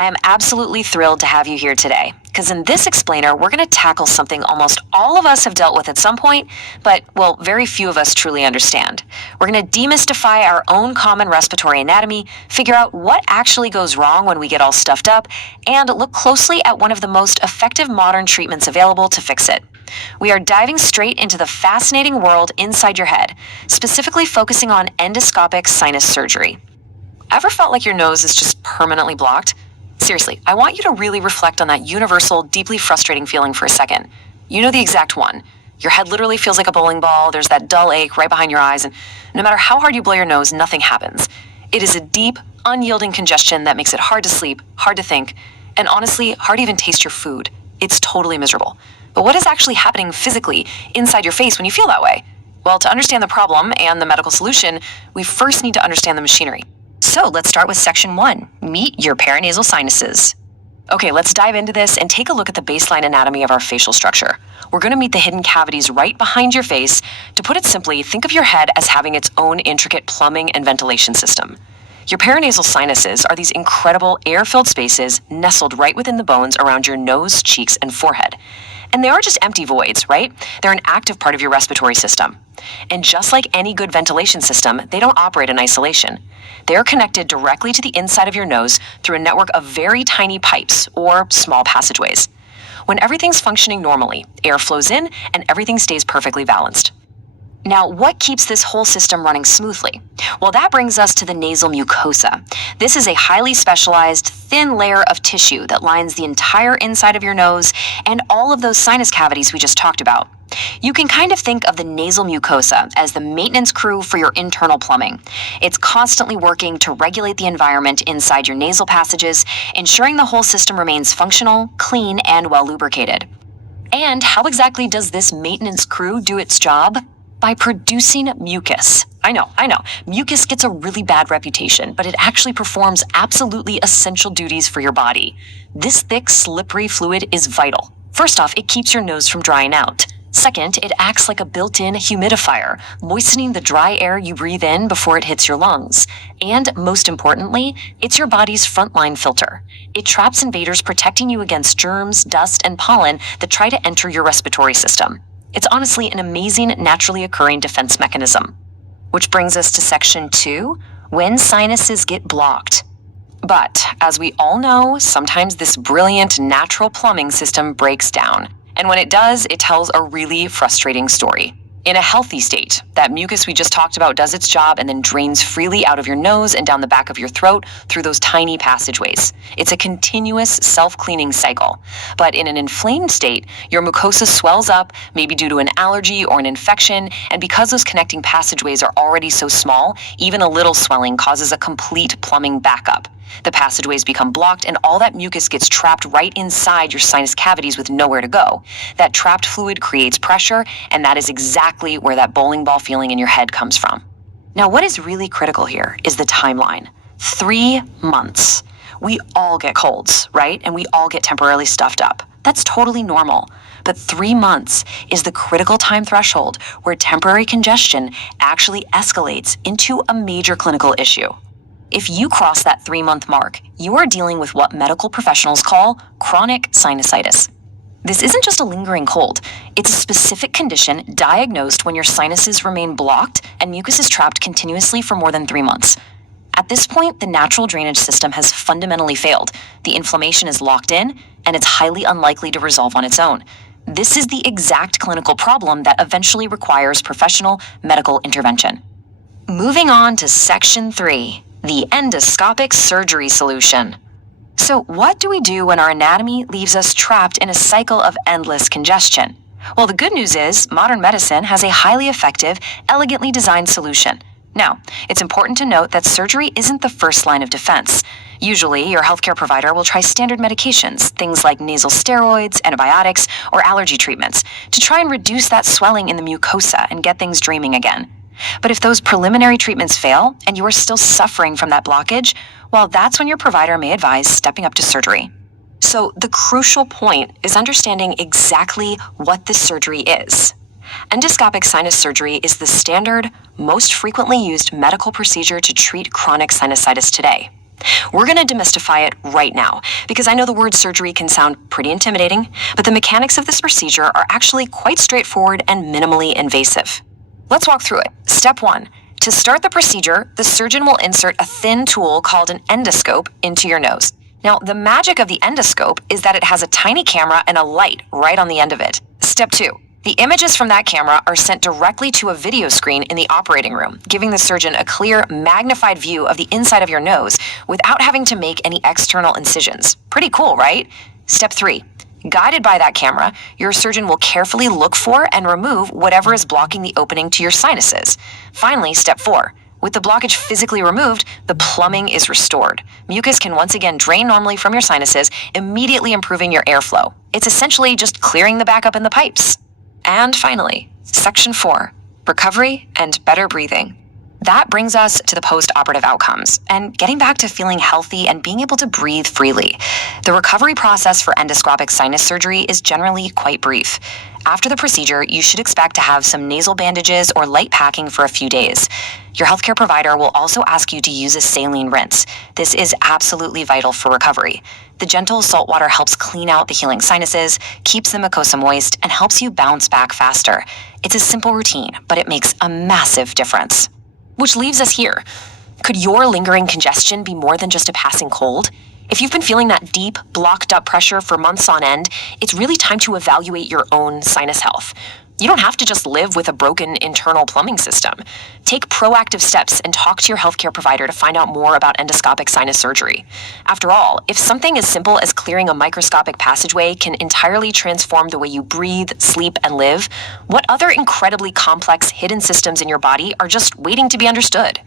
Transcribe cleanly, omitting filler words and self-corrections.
I am absolutely thrilled to have you here today, because in this explainer, we're going to tackle something almost all of us have dealt with at some point, but, well, very few of us truly understand. We're going to demystify our own common respiratory anatomy, figure out what actually goes wrong when we get all stuffed up, and look closely at one of the most effective modern treatments available to fix it. We are diving straight into the fascinating world inside your head, specifically focusing on endoscopic sinus surgery. Ever felt like your nose is just permanently blocked? Seriously, I want you to really reflect on that universal, deeply frustrating feeling for a second. You know the exact one. Your head literally feels like a bowling ball, there's that dull ache right behind your eyes, and no matter how hard you blow your nose, nothing happens. It is a deep, unyielding congestion that makes it hard to sleep, hard to think, and honestly, hard to even taste your food. It's totally miserable. But what is actually happening physically inside your face when you feel that way? Well, to understand the problem and the medical solution, we first need to understand the machinery. So let's start with section 1, meet your paranasal sinuses. Okay, let's dive into this and take a look at the baseline anatomy of our facial structure. We're going to meet the hidden cavities right behind your face. To put it simply, think of your head as having its own intricate plumbing and ventilation system. Your paranasal sinuses are these incredible air-filled spaces nestled right within the bones around your nose, cheeks, and forehead. And they aren't just empty voids, right? They're an active part of your respiratory system. And just like any good ventilation system, they don't operate in isolation. They are connected directly to the inside of your nose through a network of very tiny pipes, or small passageways. When everything's functioning normally, air flows in and everything stays perfectly balanced. Now, what keeps this whole system running smoothly? Well, that brings us to the nasal mucosa. This is a highly specialized, thin layer of tissue that lines the entire inside of your nose and all of those sinus cavities we just talked about. You can kind of think of the nasal mucosa as the maintenance crew for your internal plumbing. It's constantly working to regulate the environment inside your nasal passages, ensuring the whole system remains functional, clean, and well lubricated. And how exactly does this maintenance crew do its job? By producing mucus. I know. Mucus gets a really bad reputation, but it actually performs absolutely essential duties for your body. This thick, slippery fluid is vital. First off, it keeps your nose from drying out. Second, it acts like a built-in humidifier, moistening the dry air you breathe in before it hits your lungs. And most importantly, it's your body's frontline filter. It traps invaders, protecting you against germs, dust, and pollen that try to enter your respiratory system. It's honestly an amazing, naturally occurring defense mechanism. Which brings us to section 2, when sinuses get blocked. But, as we all know, sometimes this brilliant natural plumbing system breaks down. And when it does, it tells a really frustrating story. In a healthy state, that mucus we just talked about does its job and then drains freely out of your nose and down the back of your throat through those tiny passageways. It's a continuous self-cleaning cycle. But in an inflamed state, your mucosa swells up, maybe due to an allergy or an infection, and because those connecting passageways are already so small, even a little swelling causes a complete plumbing backup. The passageways become blocked and all that mucus gets trapped right inside your sinus cavities with nowhere to go. That trapped fluid creates pressure, and that is exactly where that bowling ball feeling in your head comes from. Now, what is really critical here is the timeline. 3 months. We all get colds, right? And we all get temporarily stuffed up. That's totally normal. But 3 months is the critical time threshold where temporary congestion actually escalates into a major clinical issue. If you cross that 3-month mark, you are dealing with what medical professionals call chronic sinusitis. This isn't just a lingering cold. It's a specific condition diagnosed when your sinuses remain blocked and mucus is trapped continuously for more than 3 months. At this point, the natural drainage system has fundamentally failed. The inflammation is locked in, and it's highly unlikely to resolve on its own. This is the exact clinical problem that eventually requires professional medical intervention. Moving on to section 3. The endoscopic surgery solution. So what do we do when our anatomy leaves us trapped in a cycle of endless congestion? Well, the good news is modern medicine has a highly effective, elegantly designed solution. Now, it's important to note that surgery isn't the first line of defense. Usually, your healthcare provider will try standard medications, things like nasal steroids, antibiotics, or allergy treatments, to try and reduce that swelling in the mucosa and get things dreaming again. But if those preliminary treatments fail and you are still suffering from that blockage, well, that's when your provider may advise stepping up to surgery. So the crucial point is understanding exactly what this surgery is. Endoscopic sinus surgery is the standard, most frequently used medical procedure to treat chronic sinusitis today. We're going to demystify it right now, because I know the word surgery can sound pretty intimidating, but the mechanics of this procedure are actually quite straightforward and minimally invasive. Let's walk through it. Step 1. To start the procedure, the surgeon will insert a thin tool called an endoscope into your nose. Now, the magic of the endoscope is that it has a tiny camera and a light right on the end of it. Step 2. The images from that camera are sent directly to a video screen in the operating room, giving the surgeon a clear, magnified view of the inside of your nose without having to make any external incisions. Pretty cool, right? Step 3. Guided by that camera, your surgeon will carefully look for and remove whatever is blocking the opening to your sinuses. Finally, step 4. With the blockage physically removed, the plumbing is restored. Mucus can once again drain normally from your sinuses, immediately improving your airflow. It's essentially just clearing the backup in the pipes. And finally, Section 4, Recovery and Better Breathing. That brings us to the post-operative outcomes and getting back to feeling healthy and being able to breathe freely. The recovery process for endoscopic sinus surgery is generally quite brief. After the procedure, you should expect to have some nasal bandages or light packing for a few days. Your healthcare provider will also ask you to use a saline rinse. This is absolutely vital for recovery. The gentle salt water helps clean out the healing sinuses, keeps the mucosa moist, and helps you bounce back faster. It's a simple routine, but it makes a massive difference. Which leaves us here. Could your lingering congestion be more than just a passing cold? If you've been feeling that deep, blocked up pressure for months on end, it's really time to evaluate your own sinus health. You don't have to just live with a broken internal plumbing system. Take proactive steps and talk to your healthcare provider to find out more about endoscopic sinus surgery. After all, if something as simple as clearing a microscopic passageway can entirely transform the way you breathe, sleep, and live, what other incredibly complex hidden systems in your body are just waiting to be understood?